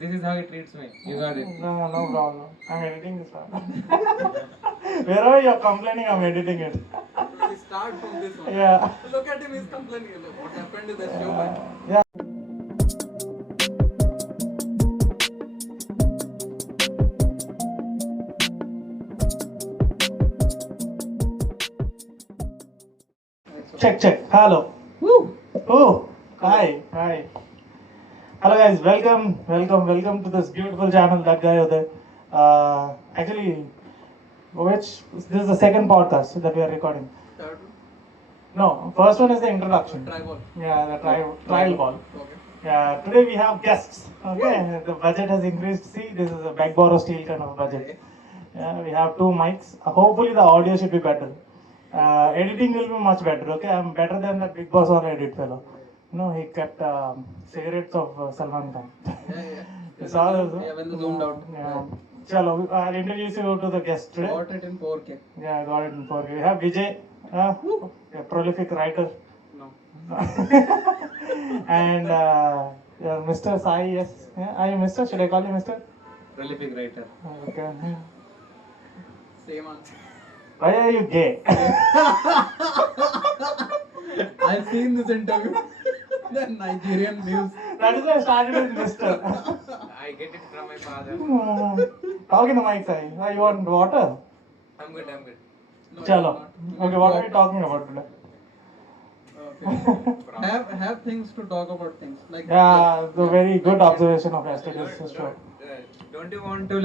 This is how he treats me. You got it. No problem. I'm editing this one. Wherever you're complaining, I'm editing it. We start from this one. Yeah. Look at him, he's complaining. What happened to the show? Man? Yeah. Check. Hello. Woo! Oh, hi. Hello guys, welcome to this beautiful channel. That guy over there. Actually, this is the second podcast that we are recording. Third No, first one is the introduction. one? Tribal. Yeah, the trial ball. Okay. Yeah, today we have guests. Okay, the budget has increased. See, this is a bag borrow steel kind of budget. Yeah, we have 2 mics. Hopefully the audio should be better. Editing will be much better. Okay, I'm better than that Big Boss on edit fellow. No, he kept cigarettes of Salman Khan. Yeah. You saw those? Yeah, when they zoomed out. Yeah. Chalo, I'll introduce you to the guest today. Got it in 4K. Yeah, got it in 4K. We have Vijay, a prolific writer. No. And Mr. Sai, yes. Yeah, are you Mr.? Should I call you Mr.? Prolific writer. Okay. Same answer. Why are you gay? I've seen this interview. The Nigerian news. That is why I started with Mr. I get it from my father. Talk in the mic, Sai. You want water? I'm good. No, Chalo. not. Okay, what are we talking about today? Okay. have things to talk about things like. Yeah, the very good observation of yesterday's show. Don't you want to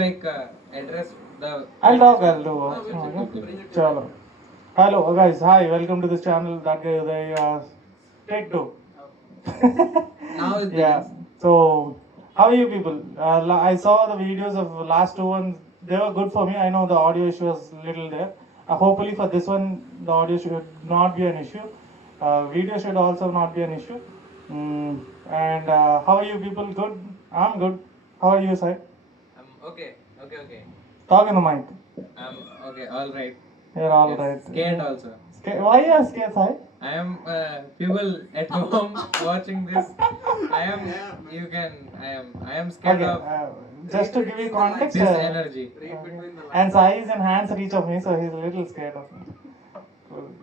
address the? I'll do. we'll bring it to Chalo. Hello guys, hi, welcome to this channel. That guy there, take 2. Now it Yeah. begins. So, how are you people? I saw the videos of last 2 ones. They were good for me. I know the audio issue was little there. Hopefully for this one, the audio should not be an issue. Video should also not be an issue. And how are you people? Good? I'm good. How are you, Sai? Okay. Talk in the mic. Okay. All right. You're all Yes, right. Scared also. Why are you scared, Sai? I am people at home watching this. I am scared Okay, of just to give you context, this energy. Read between the lines. and Sai is in hands reach of me, so he's a little scared of me.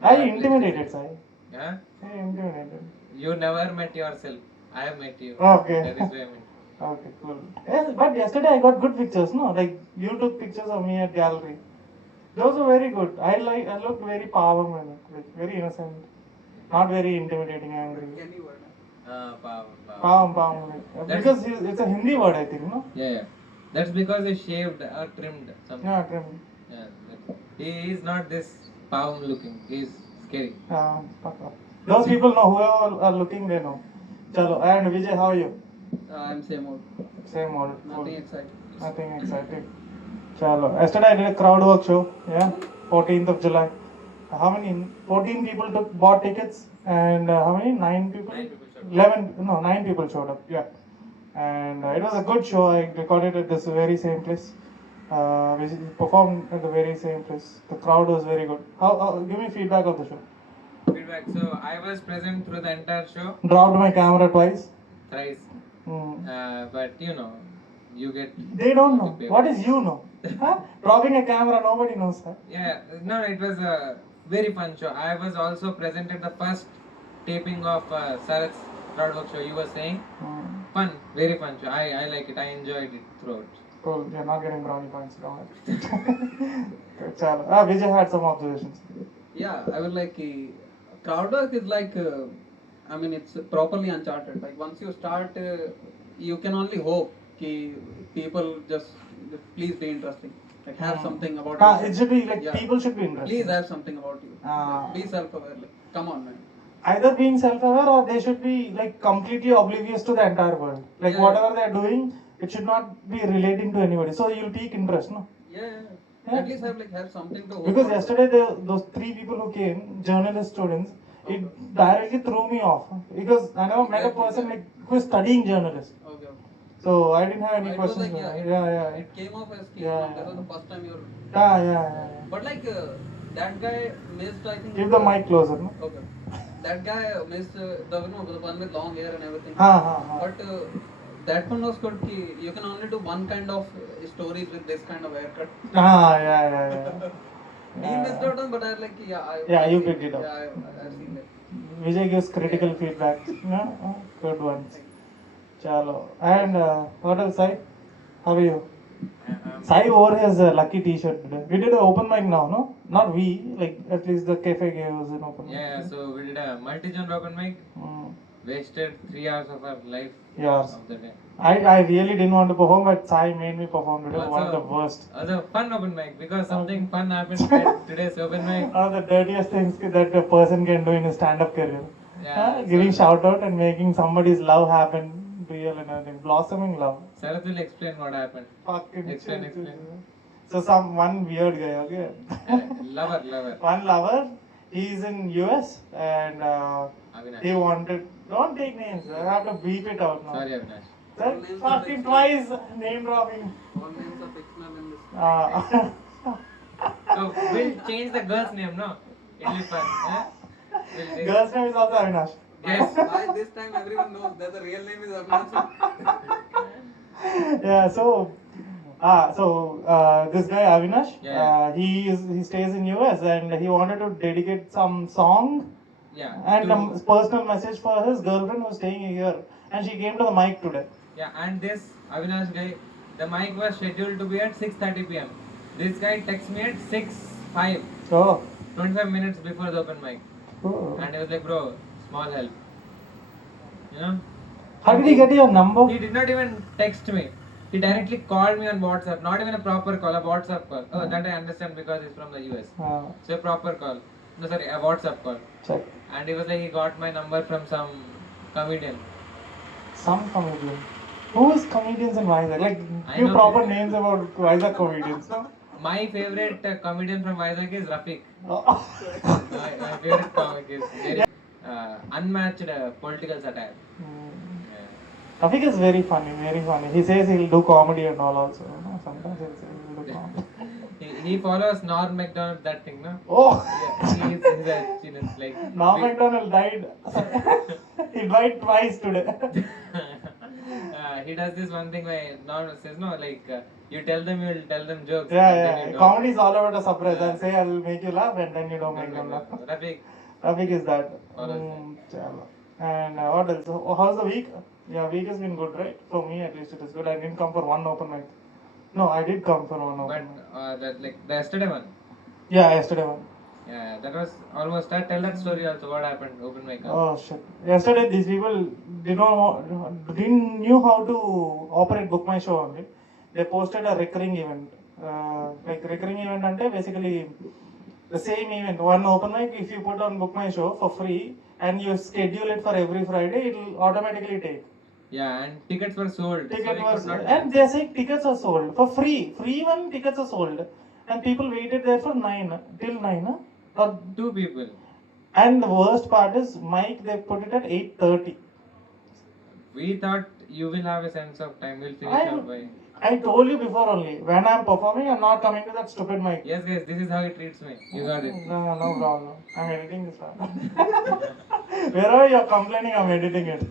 Are you intimidated, Sai? Yeah. Are you intimidated? You never met yourself. I have met you. Okay. That is why I mean. Okay, cool. Yes, but yesterday I got good pictures, no? Like you took pictures of me at gallery. Those were very good. I looked very calm and like very innocent, not very intimidating, angry. Any word. Power. Palm. Because it's a Hindi word, I think, no? Yeah. That's because he shaved or trimmed something. Yeah, trim. Yeah. He is not this palm looking. He is scary. Fuck off. Those people know, whoever are looking, they know. Chalo. And Vijay, how are you? I'm same old. Same old. Nothing exciting. Nothing exciting. Chalo. Yesterday I did a crowd work show. Yeah. 14th of July. How many? 14 people bought tickets, and how many? 9 people? 9 people showed up. 11. No, 9 people showed up. Yeah. And it was a good show. I recorded at this very same place. We performed at the very same place. The crowd was very good. How give me feedback of the show. Feedback. So I was present through the entire show Dropped my camera twice. thrice. But you get. They don't know. to pay. What is you know? Huh? Dropping a camera, nobody knows that. Yeah. No, it was a very fun show. I was also present at the first taping of Sarat's crowdwork show. You were saying fun, very fun show. I like it. I enjoyed it throughout. Cool. You're not getting brownie points. Don't worry. Chalo. Vijay had some observations. Yeah, I would like crowd work is like I mean it's properly uncharted. Like once you start, you can only hope कि people just please be interesting. Like have something about It yourself. should be like Yeah. people should be interested. Please have something about you. Be self-aware. Like, come on, man. Either being self-aware or they should be like completely oblivious to the entire world. Like Yeah. whatever they are doing, it should not be relating to anybody. So you'll take interest, no? Yeah. Yeah. At least have something to hope Because for. yesterday those 3 people who came, journalist students, it directly threw me off because I never met a person like who is studying journalism. Okay. So I didn't have any It was questions. like, Yeah. It came off as Yeah. This was the first time you're. Yeah. But like that guy missed, I think. Keep the mic closer, no? Okay. That guy missed the one with long hair and everything. Ha. But that one was good. You can only do one kind of stories with this kind of haircut. Yeah. He missed out on, but I like, Yeah, you seen picked it up. Yeah, I've seen it. Vijay gives critical feedback. Yeah, good ones. Chalo. And what else, Sai? How are you? Sai wore his lucky T-shirt today. We did an open mic now, no? Not we, like at least the cafe gave us an open mic. Yeah, so we did a multi-genre open mic. Wasted 3 hours of our life Yes. of the day. I really didn't want to perform, but Sai made me perform today. One of the worst. Also fun open mic because something fun happened at today's open mic. One of the dirtiest things that a person can do in his stand-up career. Yeah, Giving so shout out and making somebody's love happen real and everything. Blossoming love. Sarath will explain what happened. Fucking Explain. So one weird guy, okay? Lover. One lover, he's in US and Avinash. he wanted, don't take names, I have to beep it out now. Sorry, Avinash. All names are Fucking fictional. twice name dropping. All names are fictional in this. So we'll change the girl's name, no? It'll be fun. Yeah? We'll change- Girl's name is also Avinash. Yes. By this time, everyone knows that the real name is Avinash. Yeah, so this guy Avinash, Yeah. he stays in US and he wanted to dedicate some song Yeah. and to- a personal message for his girlfriend who's staying here, and she came to the mic today. Yeah, and this Avinash guy, the mic was scheduled to be at 6:30 p.m. This guy texts me at 6:05, Oh, 25 minutes before the open mic. cool. And he was like, bro, small help. You know? How did he get your number? He did not even text me. He directly called me on WhatsApp. Not even a proper call, a WhatsApp call. Oh, that I understand because he's from the US. So a proper call. No, sorry, a WhatsApp call. Check. And he was like, he got my number from some comedian. Some comedian. Who's comedians in Vizag? Like, I give know proper people. names about Vizag comedians. My favorite comedian from Vizag is Rafiq. Oh. My favorite comic is very unmatched political satire. Yeah. Rafiq is very funny, very funny. He says he'll do comedy and all also. No? Sometimes he'll say he'll do comedy. He follows Norm MacDonald, that thing, no? Oh! Yeah, he's a genius, like. Norm MacDonald died. He died twice today. He does this one thing where Norm says, no, like, you tell them, you'll tell them jokes. but Yeah, then yeah. you don't. Comedy is all about a surprise. I'll say I'll make you laugh and then you don't make them laugh. Rafiq, Rafiq is that. Follows Chalo. And what else? How's the week? Yeah, week has been good, right? For me at least it is good. I didn't come for one open mic. No, I did come for one but open mic. that, like, the yesterday one. Yeah, yesterday one. Yeah, that was almost that. Tell that story also. What happened? Open mic. Oh shit. Yesterday these people didn't knew how to operate Book My Show only. They posted a recurring event. Like recurring event ante basically the same event. One open mic if you put on Book My Show for free and you schedule it for every Friday, it will automatically take. Yeah, and tickets were sold. Ticket so we was could not and they're saying tickets are sold for free. Free one tickets are sold. And people waited there for 9 till 9. Or two people. and the worst part is Mike, they put it at 8:30. We thought you will have a sense of time. We'll finish up by. I told you before only. When I'm performing, I'm not coming to that stupid mic. Yes, guys, this is how he treats me. You got it. No problem. I'm editing this one. Wherever you're complaining, I'm editing it.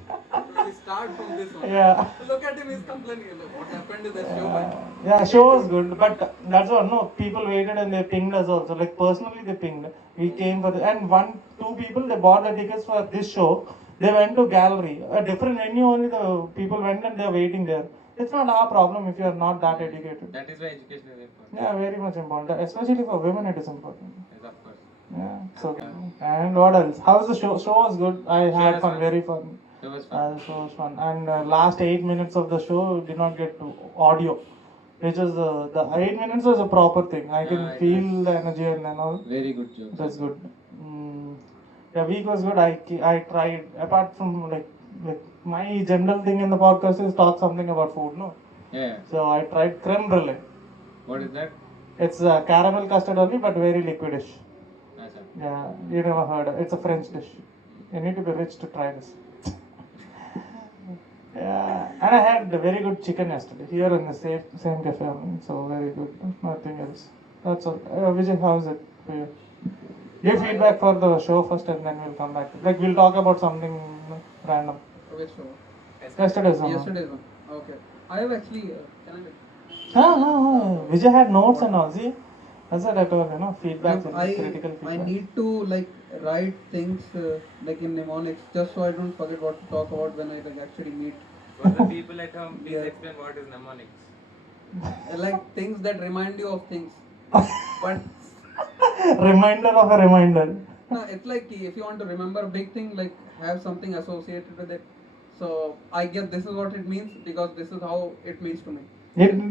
We start from this one. Yeah. Look at him, he's complaining. Look, what happened to that show, man? Yeah, show was good, but that's what. No, people waited and they pinged us also. Like personally, they pinged. We came for and two people they bought the tickets for this show. They went to gallery, a different venue. Only the people went and they're waiting there. It's not our problem if you are not that educated. That is why education is important. Yeah, very much important. Especially for women, it is important. Yes, of course. Yeah. So and what else? How's the show? Show was good. I had was fun, fun. very fun. It was fun. The show was fun. And last 8 minutes of the show did not get to audio, which is the 8 minutes was a proper thing. I can Yeah, it feel the energy and all. Very good joke. That's good. The week was good. I tried apart from like my general thing in the podcast is talk something about food, no. Yeah. So I tried creme brulee. What is that? It's caramel custard only, but very liquidish. Achha. Yeah, you never heard. It's a French dish. You need to be rich to try this. Yeah, and I had very good chicken yesterday here in the same cafe. So very good. Nothing else. That's all. Vijay, how is it for you? Give feedback for the show first, and then we'll come back. Like we'll talk about something random. Which show? Yesterday's one. Yesterday's one. Okay. I have actually. Can Vijay had notes and all. See, that's what I told you. No feedback, No, critical I feedback. need to like write things like in mnemonics just so I don't forget what to talk about when I like actually meet. For the people at home, please Yeah. explain what is mnemonics. Like things that remind you of things. But Reminder of a reminder. no, it's like if you want to remember a big thing, like have something associated with it. So I guess this is what it means because this is how it means to me.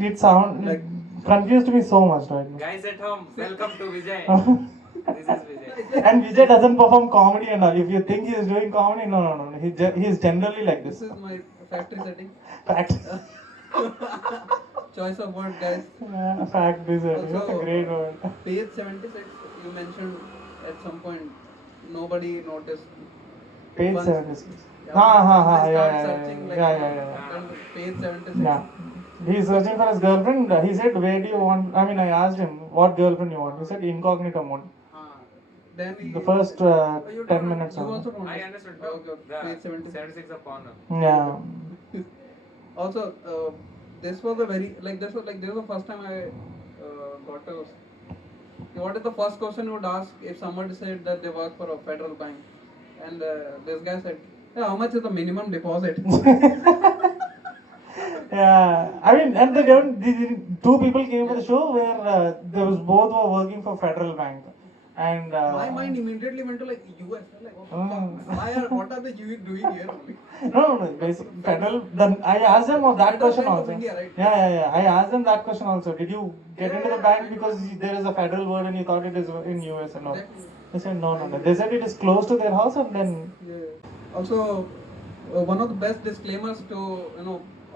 It sound Like- confused me so much right now. Guys at home, welcome to Vijay. This is Vijay. And Vijay doesn't perform comedy and all. If you think he is doing comedy, no. He is generally like This this. is my factory setting. Fact. Choice of word, guys. Fact is it. That's a Also, great word. Page 76, you mentioned at some point nobody noticed. Page Once- 76. Yeah, Ha, they yeah, start yeah, searching, like, yeah. and page 76. Yeah. He's searching for his girlfriend. He said, "Where do you want?" I mean, I asked him, "What girlfriend you want?" He said, "Incognito mode." Then he, The first Oh, you 10 don't- minutes. You only. also don't. I understood. Oh, okay. The Page 76. 76 of honor. Yeah. Also, this was a very this was the first time I got to. What is the first question you would ask if somebody said that they work for a federal bank, and this guy said, "Yeah, how much is the minimum deposit?" Yeah, I mean, and the two people came for the show where they was both were working for Federal Bank, and My mind immediately went to like US. Like, what the Mm. fuck? What are they doing here? Only? no, basically Federal. Then I asked them of that Federal question Bank of also. India, right? Yeah. I asked them that question also. Did you get into the Yeah, bank I know. because there is a federal word and you thought it is in US and all? Exactly. They said no. They said it is close to their house and then. Yeah. Also, one of the best disclaimers to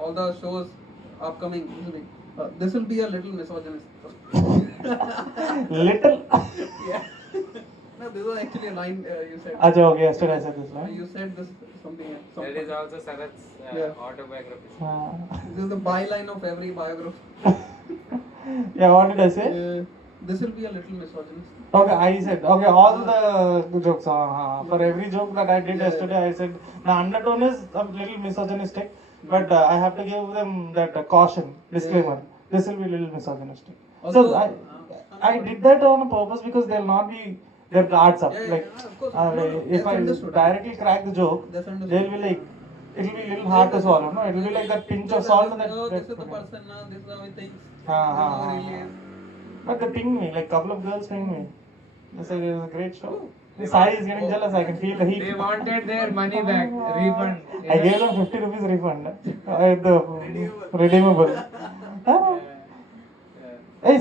all the shows upcoming. This will be a little misogynist. Little. Yeah. No, this was actually a line you said. Acha, okay, yesterday I said this, right? You said this something. At some That is point. also Sarat's Yeah. autobiography. This is the byline of every biography. Yeah, what did I say? This will be a little misogynist. Okay, I said, okay, all the jokes, for every joke that I did Yeah. yesterday, I said, the undertone is a little misogynistic, but I have to give them that caution, disclaimer. This will be a little misogynistic. Also, So I did that on purpose because they'll not be, their guards up. Yeah, Like, of course. if That's I understood. directly crack the joke, That's understood. they'll be like, it'll be a little hard to swallow, no? It'll be like that pinch of salt and that. No, this is the person now. This is how he thinks. Ha. Really is. But they pinged me, like couple of girls pinged me. They said it was a great show. The Sai is getting jealous, I can feel the heat. They wanted their money back, refund. I gave them 50 rupees refund. Redeemable. Yeah. Hey,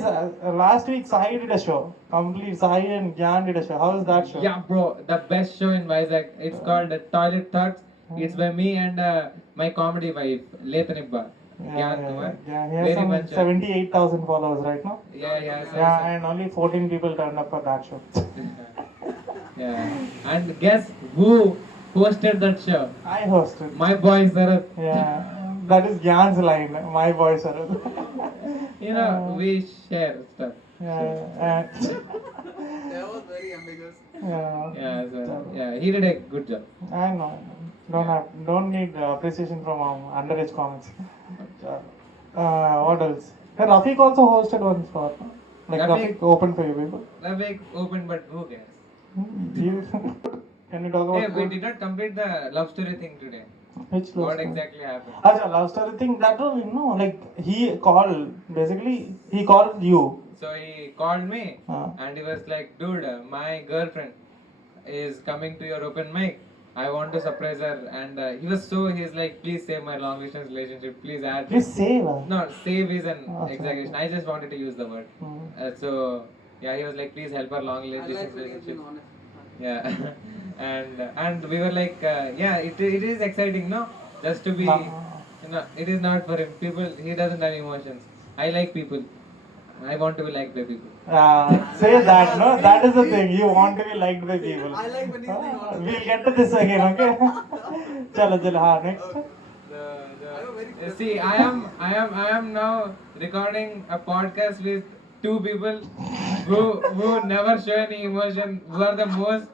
last week Sai did a show. Complete Sai and Gyan did a show. How was that show? Yeah, bro, the best show in Vizag. It's called Toilet Thoughts. It's by me and my comedy wife, Lethanibba. Yeah. He has Very some much. 78,000 followers right now. Yeah. Yeah, and only 14 people turned up for that show. Yeah. And guess who hosted that show? I hosted. My boy Sarat. Yeah, that is Gyan's line. My boy, sir. You know, we share stuff. Yeah, That was very ambiguous. Yeah, so, yeah, he did a good job. I know. Don't need appreciation from underage comics. What else? Hey, Rafiq also hosted one for. Like Rafiq open for you people. Rafiq open, but who cares? Can you talk about Hey, we did not complete the love story thing today. which love What story? exactly happened? Acha, love story thing, that was, like, he called you. So he called me Uh. and he was like, dude, my girlfriend is coming to your open mic. I want to surprise her. And he's like, please save my long distance relationship. Please add. Please save her. No, save is an Okay. exaggeration. I just wanted to use the word. So, yeah, he was like, please help her long I like distance when he's relationship. being honest. Yeah. and we were like, yeah, it is exciting, no? Just to be, it is not for him. He doesn't have emotions. I like people. I want to be liked by people. Say that, no? That is the thing. You want to be liked by people. I like when he's being honest. We'll get to this again, okay? Chalo, next. See, I am now recording a podcast with two people who never show any emotion, who are the most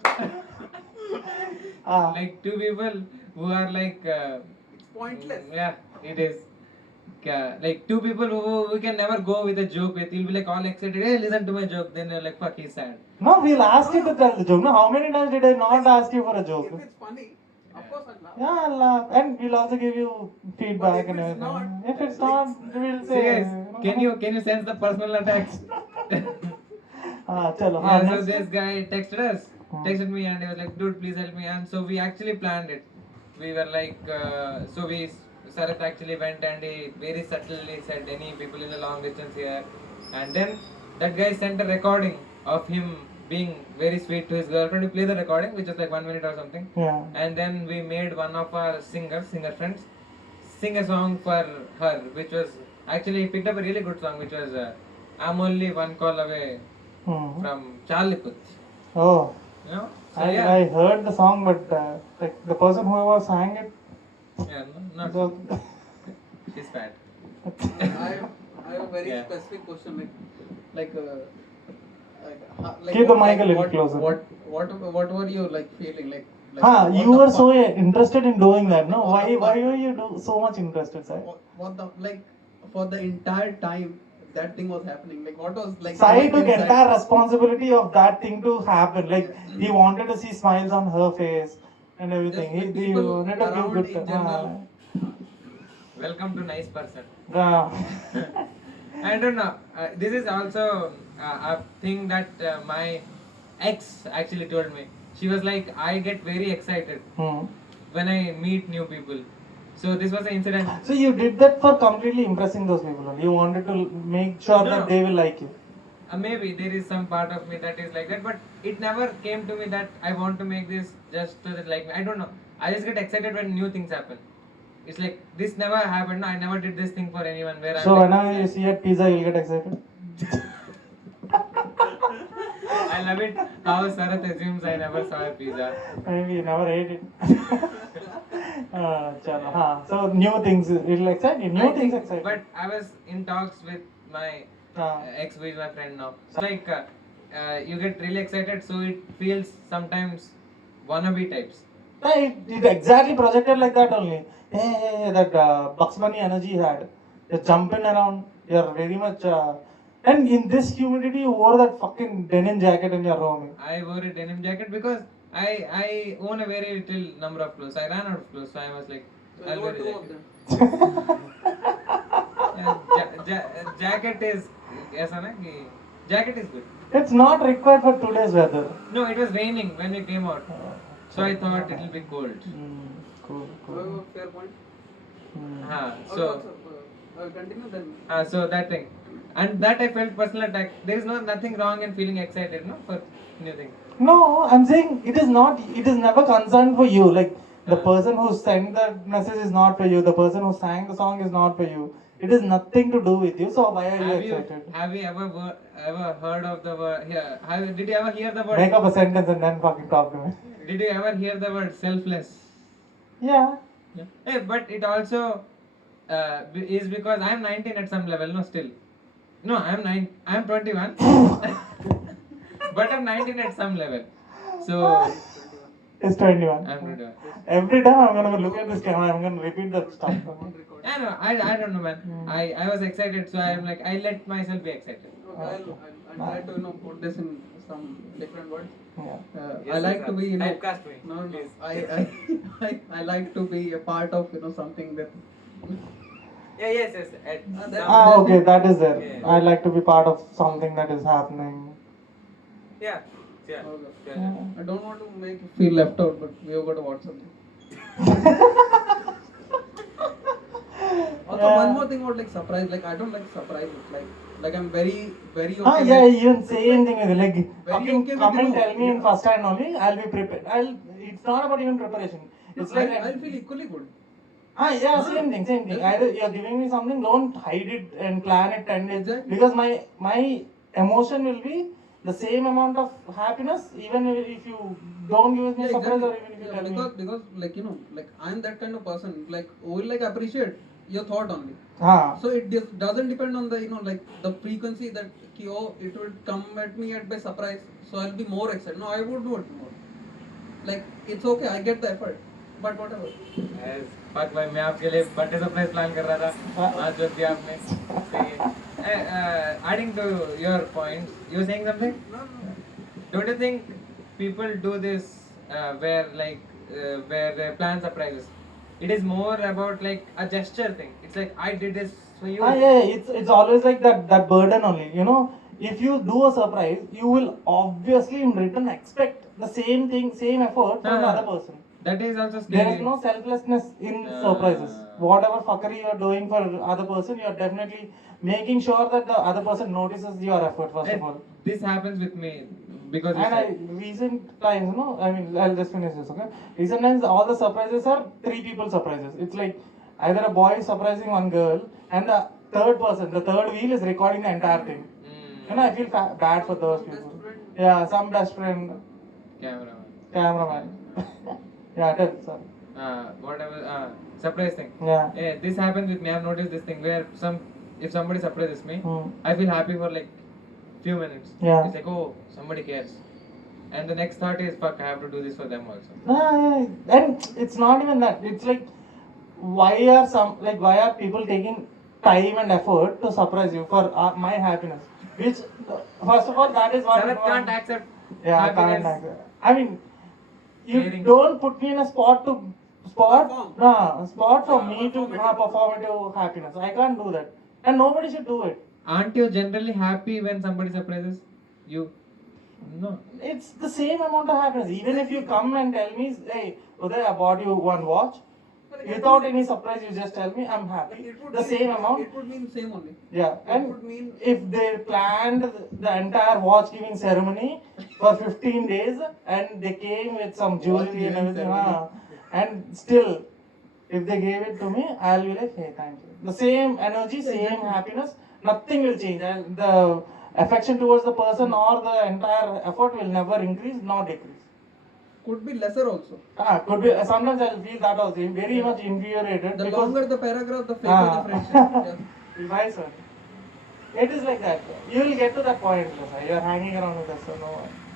like two people who are like It's pointless. yeah, it is. like two people who we can never go with a joke with. You'll be like all excited, hey, listen to my joke. Then you're like, fuck, he's sad. No, we'll ask you to tell the joke. No, how many times did I not ask you for a joke? If it's funny, of course I'll laugh. Yeah, I'll laugh. And we'll also give you feedback But and if it's everything. not, If it's not, we'll See say. guys, can you sense the personal attacks? Chalo. Yeah, so Next. this guy texted me and he was like, dude, please help me. And so we actually planned it. We were like, Sarath actually went and he very subtly said, any people in the long distance here. And then that guy sent a recording of him being very sweet to his girlfriend. We play the recording, which is like 1 minute or something. Yeah. And then we made one of our singer friends, sing a song for her, which was actually he picked up a really good song, which was I'm Only One Call Away Hmm. from Charlie Puth. Oh. You know? So I heard the song, but like the person who sang it, yeah, not so, she's fat. I have a very Yeah. specific question, like Keep the mic a little closer. What were you like feeling like? huh, what you the were fuck- so interested in doing that, no? What the Why fuck? were you so much interested, sir? What the like for the entire time that thing was happening? Like what was like? Sai going took inside? entire responsibility of that thing to happen. Like he wanted to see smiles on her face and everything. Just the He people wanted to give around good. in general. Welcome to nice person. Yeah. I don't know. This is also a thing that my ex actually told me. She was like, I get very excited Hmm. when I meet new people. So this was an incident. So you did that for completely impressing those people. You wanted to make sure No. that they will like you. Maybe there is some part of me that is like that, but it never came to me that I want to make this just so that like me. I don't know. I just get excited when new things happen. It's like this never happened. I never did this thing for anyone. Where So I'm whenever you see a pizza, you'll get excited. I love it how Sarath assumes I never saw a pizza. Maybe you never ate it. Chalo, हाँ. So new things, it'll excite you. New I things think- excite you. But I was in talks with my ex, who is my friend now. So like you get really excited, so it feels sometimes wannabe types. It exactly projected like that only. Hey, that Bugs Bunny energy he had. You're jumping around. You're very much. And in this humidity, you wore that fucking denim jacket in your room. I wore a denim jacket because I own a very little number of clothes. I ran out of clothes, so I was like, So I'll you wear were a two of jacket. them. Jacket is ऐसा ना कि jacket is good. It's not required for today's weather. No, it was raining when we came out, so I thought it will be cold. Cool, Oh, fair point. हाँ, Okay, so I'll continue then. so that thing, and that I felt personal attack. There is nothing wrong in feeling excited, no, for new things. No, I'm saying it is not. It is never concerned for you. Like the person who sent the message is not for you. The person who sang the song is not for you. It is nothing to do with you. So why are you excited? Have you ever heard of the word? Yeah, did you ever hear the word? Make up a sentence and then fucking talk to me. Did you ever hear the word selfless? Yeah. Yeah. Hey, but it also is because I'm 19 at some level. No, still. No, I'm 21. But I'm 19 at some level. So It's 21. I'm 21. Every time I'm gonna look at this camera, I'm gonna repeat that stuff. I know. I don't know, man. I was excited, so I'm like I let myself be excited. Okay, I'll try to put this in some different words. Yeah. I like to be Typecast me. No, please. I like to be a part of something that. Yeah, yes. Okay, that is there. Yeah. I like to be part of something that is happening. Yeah. Okay. I don't want to make you feel left out, but we have got to watch something. Also, Yeah. one more thing about like surprise. Like I don't like surprises. Like I'm very okay. Yeah, with- even say anything with it. Like, Very fucking okay with come and you. tell me in Yeah. first hand only. I'll be prepared. It's not about even preparation. It's like I'll feel equally good. yeah, same thing. Either you're giving me something, don't hide it and plan it 10 days. Exactly. Because my emotion will be the same amount of happiness, even if you don't give me a surprise or even if you tell me. Because like I'm that kind of person. Like who will like appreciate your thought only. So it doesn't depend on the like the frequency that it would come at me by surprise. So I'll be more excited. No, I would do it more. Like it's okay. I get the effort, but whatever. As fuck भाई मैं आपके लिए birthday surprise plan कर रहा था आज joke दिया आपने सही है adding to your points you were saying something don't you think people do this where they plan surprises it is more about like a gesture thing it's like I did this for you Yeah, it's always like that burden only. You know, if you do a surprise, you will obviously in return expect the same thing, same effort from the other person. that is also There scary is no selflessness in surprises. Whatever fuckery you are doing for other person, you are definitely making sure that the other person notices your effort first of all. this happens with me because you And said recent times, you know, I mean, I'll just finish this, okay? Recent times, all the surprises are three people surprises. It's like either a boy is surprising one girl, and the third person, the third wheel is recording the entire thing. You know, I feel bad for those people. Yeah, some best friend, cameraman. Yeah, tell, sorry. whatever surprise thing Yeah. this happens with me I've noticed this thing where if somebody surprises me I feel happy for like few minutes Yeah. it's like oh somebody cares and the next thought is fuck I have to do this for them also And it's not even that. It's like why are people taking time and effort to surprise you for my happiness? Which first of all, that is what Sarath can't accept yeah, happiness. can't accept. I mean, you Caring. don't put me in a spot Perform. spot for me to performative happiness. I can't do that, and nobody should do it. Aren't you generally happy when somebody surprises you no It's the same amount of happiness. Even if you come and tell me, hey, Uday, I bought you one watch. Without any surprise, you just tell me, I'm happy. The same amount. It would mean same only. Yeah, It and would mean if they planned the entire watch giving ceremony for 15 days and they came with some jewelry and giving everything, ceremony. and still, if they gave it to me, I'll be like, hey, thank you. The same energy, same happiness, nothing will change. And the affection towards the person or the entire effort will never increase nor decrease. could be lesser also. Could be. Sometimes I'll feel that also very much infuriated. The because, longer the paragraph, the faker the friendship. Yeah. Vice versa. It is like that. You will get to that point, Sai. You are hanging around with us, so no.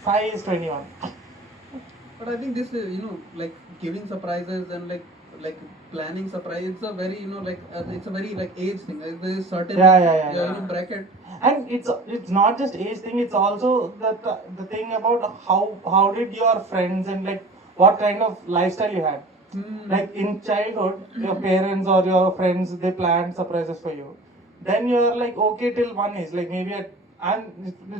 Sai is 21. But I think this, like giving surprises and like planning surprise, it's a very, it's a very like age thing. Like there is certain Yeah. bracket. And it's not just age thing. It's also the thing about how did your friends and like what kind of lifestyle you had. Like in childhood, your parents or your friends they planned surprises for you. Then you're like okay till one age, like maybe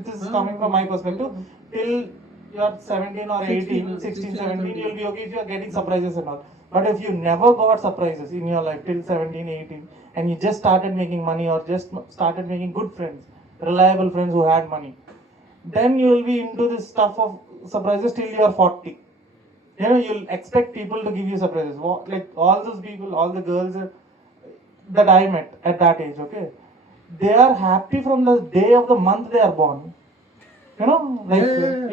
this is coming from my perspective, till you're 17 or 18, 16, 17, you'll be okay if you're getting surprises and all. But if you never got surprises in your life till 17, 18, and you just started making money or just started making good friends, reliable friends who had money, then you will be into this stuff of surprises till you're 40. You know, you'll expect people to give you surprises. Like all those people, all the girls that I met at that age, okay, they are happy from the day of the month they are born. You know, like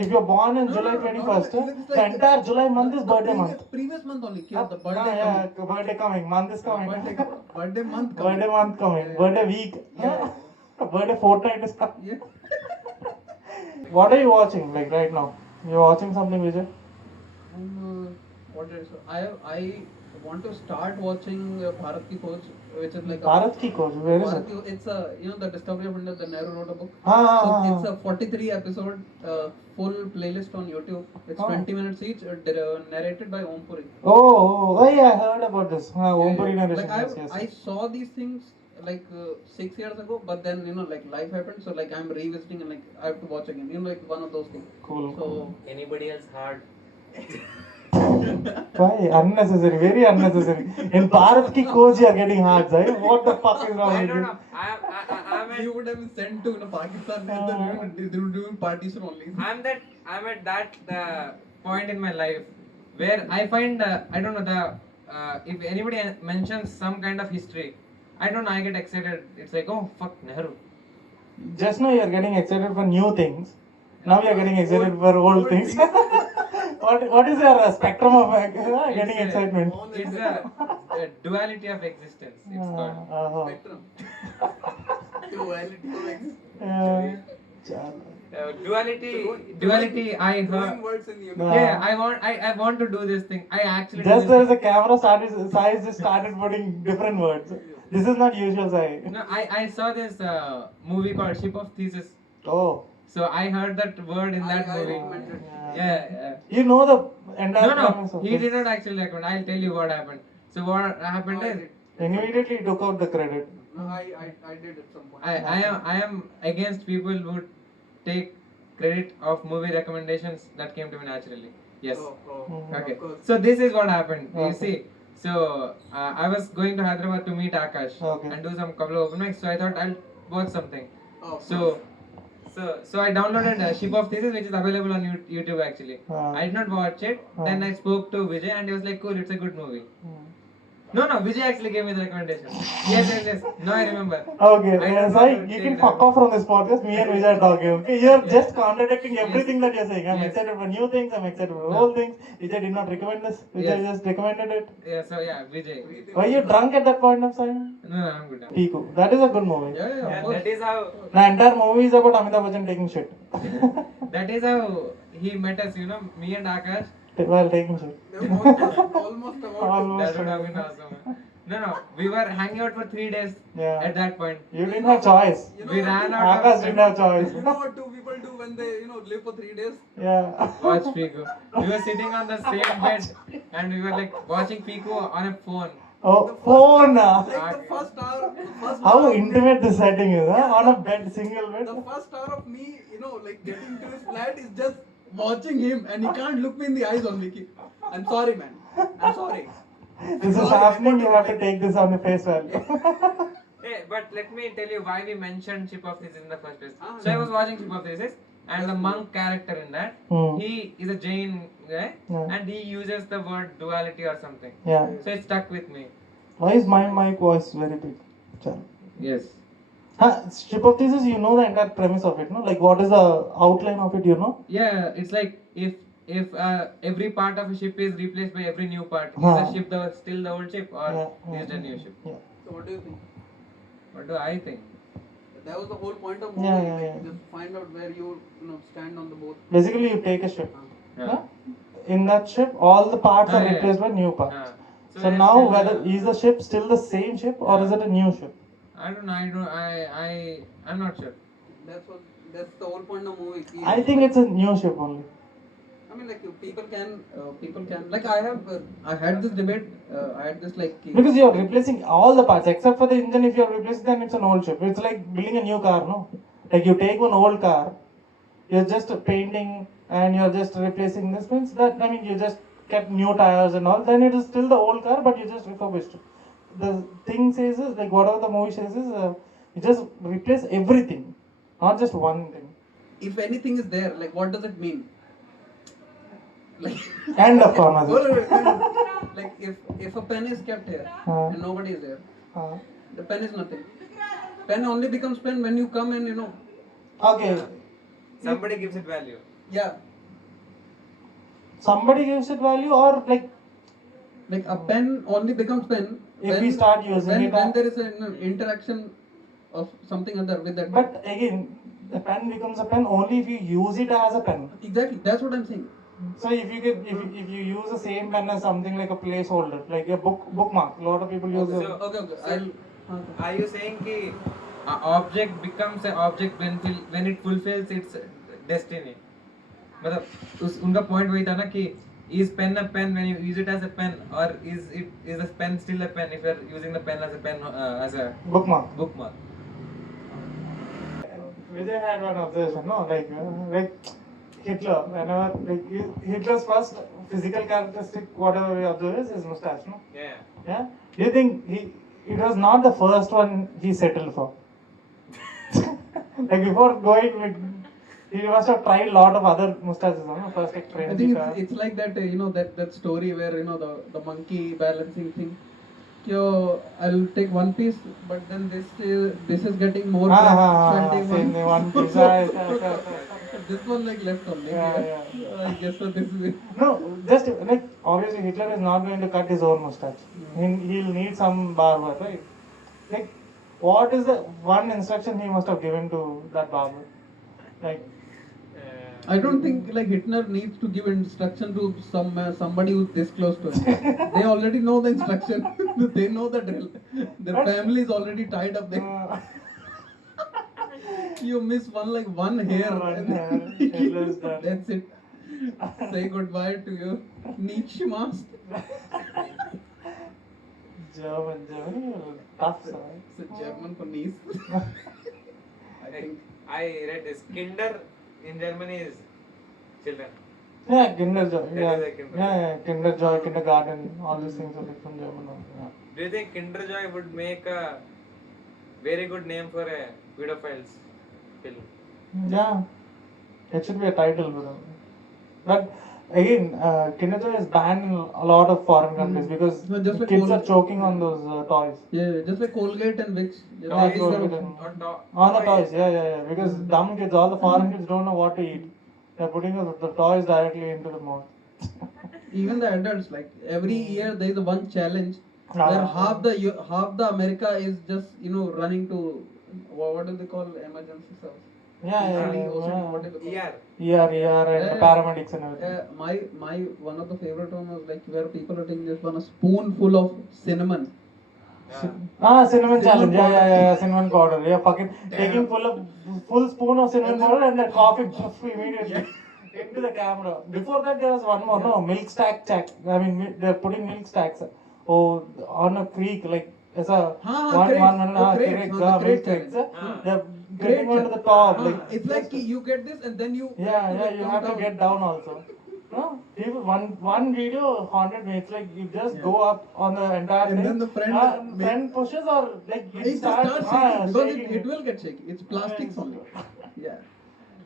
if you're born in July 21st, the entire July month is birthday month. Previous month only. The birthday coming. Birthday coming, month is coming. Birthday month coming. Birthday month coming, birthday week. Birthday fortnight is coming. Yeah. What are you watching like right now? You're watching something, Vijay? What is I want to start watching Bharat Ki Khoj, which is like Bharat Ki Khoj, where is it? It's a the Discovery of India. The Nehru wrote a book. So it's a 43 episode full playlist on YouTube. It's 20 minutes each, narrated by Om Puri. Oh, yeah, I heard about this. Om Puri narration. Like Yes. I saw these things like 6 years ago, but then like life happened, so like I'm revisiting and like I have to watch again. Like one of those things. Cool. So anybody else hard Why? Unnecessary, very unnecessary. In Bharat Ki Khoj, you are getting hard, right? What the fuck is wrong I with don't you? know I'm you would have been sent to Pakistan. They will do partition only. I'm at that point in my life where I find I don't know if anybody mentions some kind of history, I don't know, I get excited. It's like oh fuck Nehru. Just now you are getting excited for new things. Now you are getting excited for old things. What is your spectrum of getting excitement? It's a duality of existence. It's called Spectrum. Duality of existence. Chalo. Duality. I heard. Throwing words in you. Yeah, I want to do this thing. I actually. Just do as this the camera started, Sai just started putting different words. This is not usual, Sai. thing. No, I saw this movie called Ship of Thesis. Oh. So I heard that word in that I movie. recommended. Yeah. You know the entire No, premise of he this. did not actually recommend. I'll tell you what happened. So what happened is, Immediately took out the credit. No, I did at some point. I am against people who take credit of movie recommendations that came to me naturally. Yes. Okay. Of course. So this is what happened. You Okay. see. So I was going to Hyderabad to meet Akash Okay. and do some couple of open mics. So I thought I'll watch something. Oh, So I downloaded Ship of Thesis, which is available on YouTube actually. I did not watch it. Then I spoke to Vijay and he was like, "Cool, it's a good movie." No, Vijay actually gave me the recommendation. Yes. No, I remember. Okay, I don't Sai, want to you take can that. fuck off from this podcast. Me and Vijay are talking. Okay, you're Yes. just contradicting everything that you're saying. I'm Yes. excited for new things. I'm excited for No. old things. Vijay did not recommend this. Vijay Yes. just recommended it. Yeah, so yeah, Vijay. Were you drunk at that point of time? No, I'm good. Piku. That is a good movie. Yeah, of course. That is how. The entire movie is about Amitabh Bachchan taking shit. That is how he met us. Me and Akash. While taking shit. They were almost about Almost. That would have been awesome. No, we were hanging out for 3 days Yeah. at that point. You didn't have choice. You know We what ran two- out Akash of didn't time. have choice. You know what two people do when they live for 3 days? Yeah. Watch Piku. We were sitting on the same bed and we were like watching Piku on a phone. Oh, phone. Like the first hour. How intimate this setting is, huh? On a bed, single bed. The first hour of me, like getting to his flat is just watching him, and he can't look me in the eyes only. I'm sorry, man. I'm sorry. This is happening, you have to take this on the face value. Hey, but let me tell you why we mentioned Ship of Thesis in the first place. Ah, So I was watching Ship of Thesis and the monk character in that, Hmm. he is a Jain guy Yeah. and he uses the word duality or something. Yeah. So it stuck with me. Why is my mic voice very big? Chal. Yes. Ship of Thesis, you know the entire premise of it, no? Like, what is the outline of it, you know? Yeah, it's like if every part of a ship is replaced by every new part, is Huh. the ship still the old ship or Yeah, is it a new ship? Yeah. So what do you think? What do I think? That was the whole point of movie. Yeah, yeah, like, yeah. Just find out where you stand on the boat. Basically, you take a ship. Yeah. Huh? In that ship, all the parts are Yeah. replaced by new parts. Yeah. So it's now, still, whether is the ship still the same ship or is it a new ship? I don't know. I'm not sure. That's the whole point of movie. I think it's a new ship only. I mean, like people can like I had this debate. I had this like. Because you're replacing all the parts except for the engine. If you're replacing, then it's an old ship. It's like building a new car, no? Like you take one old car, you're just painting and you're just replacing this. Means that, I mean, you just kept new tires and all. Then it is still the old car, but you just refurbished it. The thing says is, like whatever the movie says is, you just replace everything, not just one thing. If anything is there, like what does it mean? Like End of conversation. like if a pen is kept here and nobody is there, the pen is nothing. Pen only becomes pen when you come and Okay. Somebody gives it value. yeah, Somebody gives it value, or like a pen only becomes pen If we start using it, when there is an interaction of something other with that. but again, the pen becomes a pen only if you use it as a pen. Exactly, that's what I'm saying. So if you use the same pen as something like a placeholder, like a bookmark, a lot of people use Okay, it. okay. Are you saying कि a object becomes an object when it fulfills its destiny? मतलब उनका point वही था ना कि is pen a pen when you use it as a pen, or is the pen still a pen if you are using the pen as a pen as a Bookmark. bookmark? Vijay had one observation, no, like Hitler. Whenever Hitler's first physical characteristic, whatever we observe is his mustache, no. Yeah. Yeah. Do you think it was not the first one he settled for? Like before going, like, he must have tried a lot of other mustaches, no? First like I think it's like that that story where the monkey balancing thing. Yo, I'll take one piece, but then this is getting more. Same one piece. This one like left only. Yeah. I guess so. This is it. No, just like obviously Hitler is not going to cut his own mustache. He'll need some barber, right? Like, what is the one instruction he must have given to that barber? Like, I don't think like Hitler needs to give instruction to somebody who's this close to him. They already know the instruction. They know the drill. Their family is already tied up there. You miss one hair. One and hair, Hitler's done. That's it. Say goodbye to your niche mask. Germany, tough, sir. It's a German for niece. I think. I read this. Kinder in Germany is children. Yeah, Kinderjoy. That Yeah, is a Kinderjoy. yeah, Kinderjoy, kindergarten, all these things are from German. Yeah. Do you think Kinderjoy would make a very good name for a pedophiles film? Yeah, it should be a title, but again, Kinderjoy is banned in a lot of foreign countries because No, just like kids are choking on those toys. Yeah, just like Colgate and Vicks. Yeah, Toys Colgate or and- to- On the toys, yeah. Because dumb kids, all the foreign kids don't know what to eat. They're putting the toys directly into the mouth. Even the adults, like every year there is one challenge Ah. where half the America is just running to what do they call emergency service? Usually also what do they call? ER. ER and Yeah. paramedics and everything. My one of the favorite one was like where people are taking just a spoonful of cinnamon. Cinnamon challenge. powder. Yeah, cinnamon powder. Yeah, fucking taking full spoon of cinnamon powder and then coughing immediately into the camera. Before that, there was one more. No, milk stack check. I mean, they're putting milk stacks. Oh, on a creek, like it's a Crates, milk crate crates. challenge. They're getting onto the top. Like, It's like you get this and then you yeah, you come have to down. get down also. No, people, one video haunted me. It's like you just Yeah. go up on the entire And thing. then the friend pushes or like It starts shaking because shaking. it will get shaky. It's plastics only. Yeah.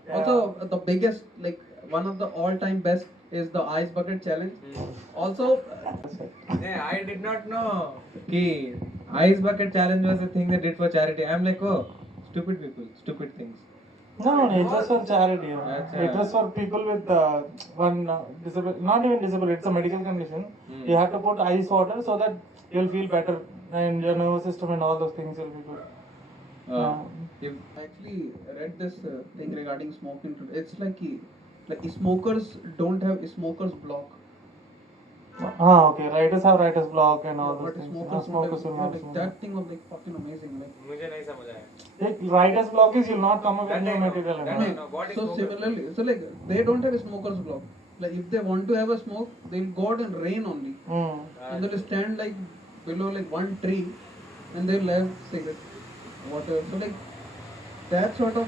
Yeah. Also, the biggest, like one of the all-time best is the ice bucket challenge. Also, Yeah, I did not know. Ki ice bucket challenge was a thing they did for charity. I'm like, oh, stupid people, stupid things. No, it was for charity. That's It was for people with one not even disability. It's a medical condition. Mm. You have to put ice water so that you'll feel better and your nervous system and all those things will be good. If I actually read this thing regarding smoking today. It's like smokers don't have smokers block. Okay. Writers have writers block and all those But things. smokers, Smokers will not like smoke. that thing was like fucking amazing. Like मुझे नहीं समझ आया. Like, writer's block is you'll not come up with That new I know. material. That anymore. I know. What is so smoker? similarly, so like they don't have a smokers block. Like if they want to have a smoke, they'll go out in rain only, and they'll stand like below like one tree, and they'll have cigarette, water. So like that sort of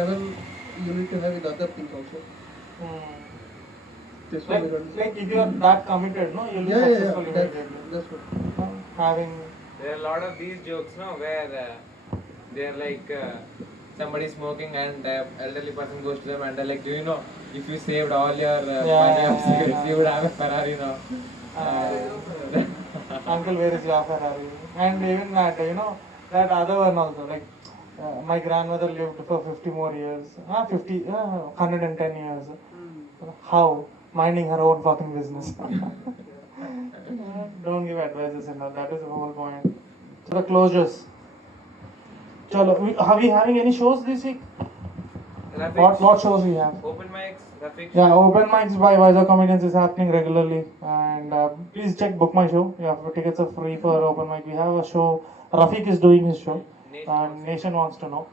level you need to have with other things also. This one we don't. Like if you are that committed, no, you'll be Yeah. successful That's, immediately. that's what. Having There are a lot of these jokes, no, where they're like somebody smoking and elderly person goes to them and they're like, do you know, if you saved all your money of cigarettes, you would have a Ferrari now. Uncle, where is your Ferrari? And even that, that other one also, like my grandmother lived for 50 more years. 110 years. How? Minding her own fucking business. Don't give advices and all. That is the whole point. So the closures. Chalo, are we having any shows this week? What shows we have? Open mics, Rafiq. Yeah, open mics by Vizag Komedians is happening regularly, and please check Book My Show. Yeah, tickets are free for open mic. We have a show. Rafiq is doing his show. Nation wants to know.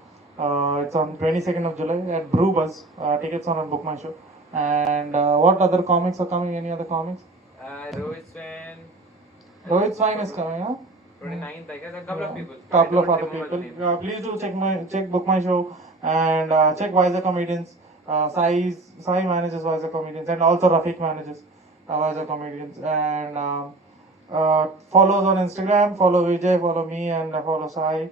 It's on 22nd of July at Brew Buzz. Tickets are on Book My Show. And what other comics are coming? Any other comics? Rohit Swain. Rohit Swine is coming, huh? 29th, I guess. A couple of people. Couple I of don't other remember the people. names. Please do check Book My Show and check Vizag Comedians. Sai manages Vizag Comedians and also Rafiq manages Vizag Comedians. And follow us on Instagram, follow Vijay, follow me, and follow Sai.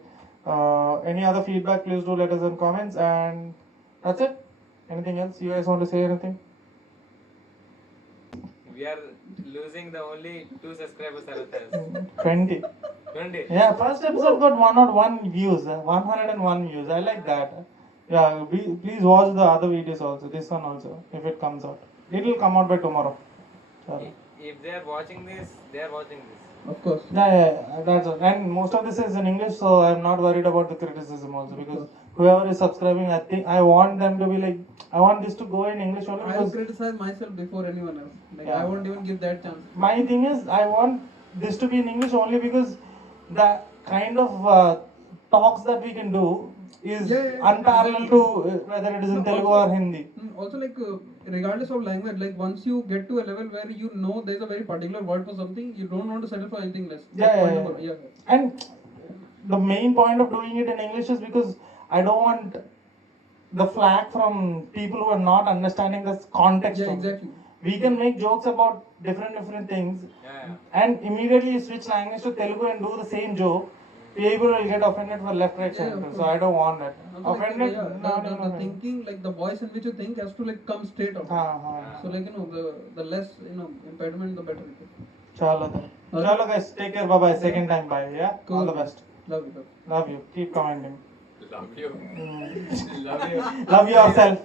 Any other feedback, please do let us in comments. And that's it. Anything else? You guys want to say anything? We are losing the only 2 subscribers Sarathas. 20. 20. Yeah, first episode got 101 views. 101 views. I like that. Yeah, please watch the other videos also. This one also, if it comes out. It will come out by tomorrow. Sorry. If they are watching this, they are watching this. Of course. Yeah, that's it. And most of this is in English, so I'm not worried about the criticism also, because whoever is subscribing, I think I want them to be like, I want this to go in English only, I will because criticize myself before anyone else. Like Yeah. I won't even give that chance. my thing is I want this to be in English only because the kind of talks that we can do is Yeah, unparalleled to whether it is in No, Telugu also- or Hindi. Also, like regardless of language, like once you get to a level where you know there's a very particular word for something, you don't want to settle for anything less. That's Yeah, point yeah, number- yeah. And the main point of doing it in English is because I don't want the flack from people who are not understanding the context. Yeah, of it. exactly. We can make jokes about different things, and immediately you switch language to Telugu and do the same joke. People will get offended for left, right, Yeah, center. of So I course. don't want that. Also, Offended? like, No, the thinking, like the voice in which you think has to like come straight out. So like the less impediment, the better. Chalo then. Chalo guys, take care. Bye bye. Second time bye. Yeah. Cool. All the best. Love you. Love you. Keep commenting. Love you. Mm. Love you. Love yourself.